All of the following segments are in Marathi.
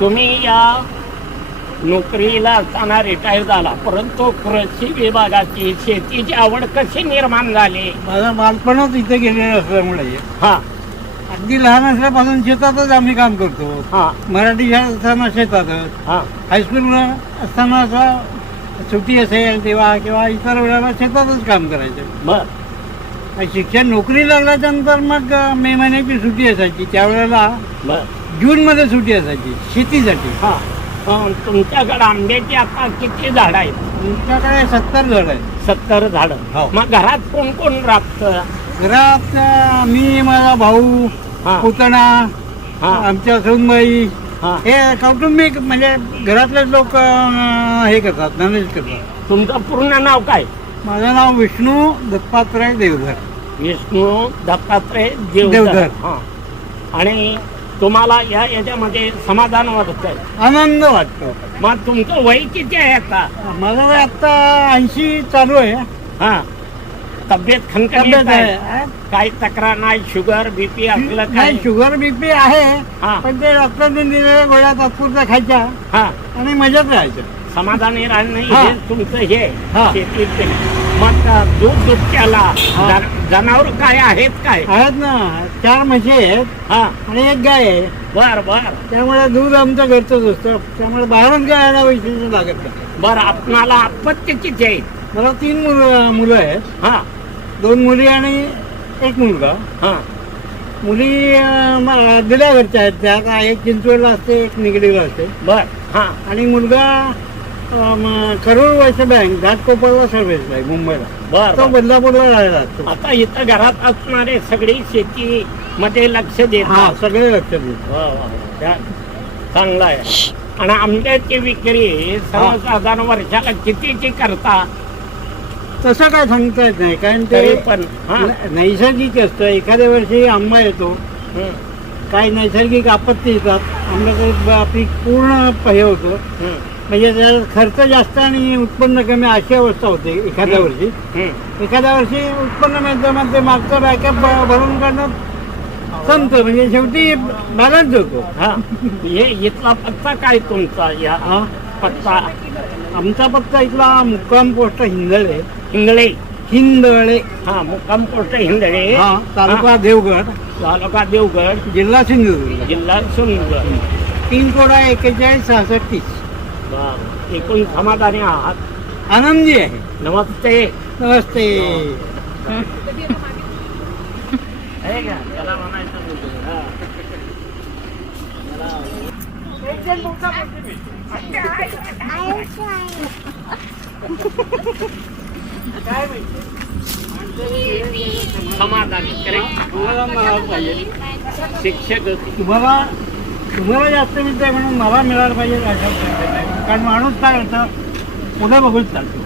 तुम्ही या नोकरीला असताना रिटायर झाला परंतु कृषी विभागाची शेतीची आवड कशी निर्माण झाली? माझा बालपणच इथे गेलेलं असल्यामुळे. हा. अगदी लहान असल्यापासून शेतातच आम्ही काम करतो. हा. मराठी शाळेत असताना शेतातच हा. हायस्कूलला असताना असं सुट्टी असेल तेव्हा किंवा इतर वेळेला शेतातच काम करायचं. बर. शिक्षण नोकरी लागल्याच्यानंतर मग मे महिन्याची सुट्टी असायची. त्यावेळेला बर. जूनमध्ये सुट्टी असायची शेतीसाठी. हा. अं, तुमच्याकडे आंब्याची आता किती झाड आहेत? तुमच्याकडे सत्तर झाड आहेत. सत्तर झाड. हो. मग घरात कोण कोण राबत? घरात अं, मी माझा भाऊ हा. पुतणा हा. आमच्या सुनबाई. हा. हे कौटुंबिक म्हणजे घरातले लोक हे करतात मॅनेज करतात. तुमचं पूर्ण नाव काय? माझं नाव विष्णू दत्तात्रय देवधर. विष्णू दत्तात्रय देवधर. देवधर. हा. आणि तुम्हाला या याच्यामध्ये समाधान वाटतंय आनंद वाटतो. मग तुमचं वय किती आहे आता? माझं वय आता ऐंशी चालू आहे. हा. तब्येत खणखणीत तब्येत आहे. आहे. काही तक्रार नाही शुगर बीपी असलं काय नाही शुगर बीपी आहे. हा. पण ते डॉक्टरने दिलेल्या गोळ्या तात्पुरत्या खायच्या. हा. आणि मजेत राहायचं. समाधानी राहणं हा. हे तुमचं हे हा. शेतीत मग अ, दूध दुभत्याला हा. जनावर काय आहेत काय? आहेत ना. चार म्हशी आहेत. हा. आणि एक गाय आहे. बर बर. त्यामुळे दूध आमचं घरचंच असतं. त्यामुळे बाहेरून गायला वैशिष्ट्य लागत नाही. बर आपणाला आपत्ती किती आहेत मला तीन मुलं मुलं आहेत. हा. दोन मुली आणि एक मुलगा. हा. मुली अं, म- दिल्या घरच्या आहेत. त्या आता एक चिंचवडला असते एक निगडीला असते. बर हा. आणि मुलगा करोड वैश्य बँक घाटकोपरला सर्व्हिसला आहे मुंबईला. बर तो बर. बदलापूरला राहिला आता इथं घरात असणारे सगळी शेती मध्ये लक्ष हा देतात सगळे लक्षात येतं. वा, वा, वा. त्या- चांगलं आहे. आणि आंब्याची विक्री सर्वसाधारण वर्षाला कितीची करता? तसं काय सांगता येत नाही कारण तरी ते पण हा. न- नैसर्गिक असतं. एखाद्या वर्षी आंबा येतो. हं, काही नैसर्गिक आपत्ती येतात. आंब्याचं ब- पीक पूर्ण हे होतं. हं, म्हणजे त्याला खर्च जास्त आणि उत्पन्न कमी अशी अवस्था होते एखाद्या. वर्षी. एखाद्या वर्षी उत्पन्न मिळतं ते मागचं बॅकअप भरून काढणं संपतं. म्हणजे शेवटी बॅलन्स होतो. हा. हे इथला पत्ता काय तुमचा? या पत्ता? आमचा पत्ता इथला मुक्काम पोस्ट हिंदळे हिंगळे. हिंदळे हा मुक्काम पोस्ट हिंगळे. हा तालुका देवगड. तालुका देवगड. जिल्हा सिंधुदुर्ग. जिल्हा सुंदर पिन कोड आहे एक्केचाळीस सहासष्ट तीस. एकूण समाधानी आहात आनंदी आहे नमस्ते नमस्ते. समाधानी correct? तुम्हाला मिळालं पाहिजे शिक्षक तुम्हाला तुम्हाला जास्त मिळतंय म्हणून मला मिळालं पाहिजे अशा. कारण माणूस काय करतं पुढे बघून चालतो.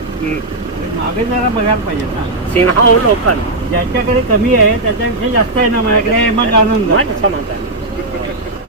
मागे जरा बघायला पाहिजे ना. सिंहाव लोकन. ज्याच्याकडे कमी आहे त्याच्यापेक्षा जास्त आहे ना माझ्याकडे मग आनंद समाधानी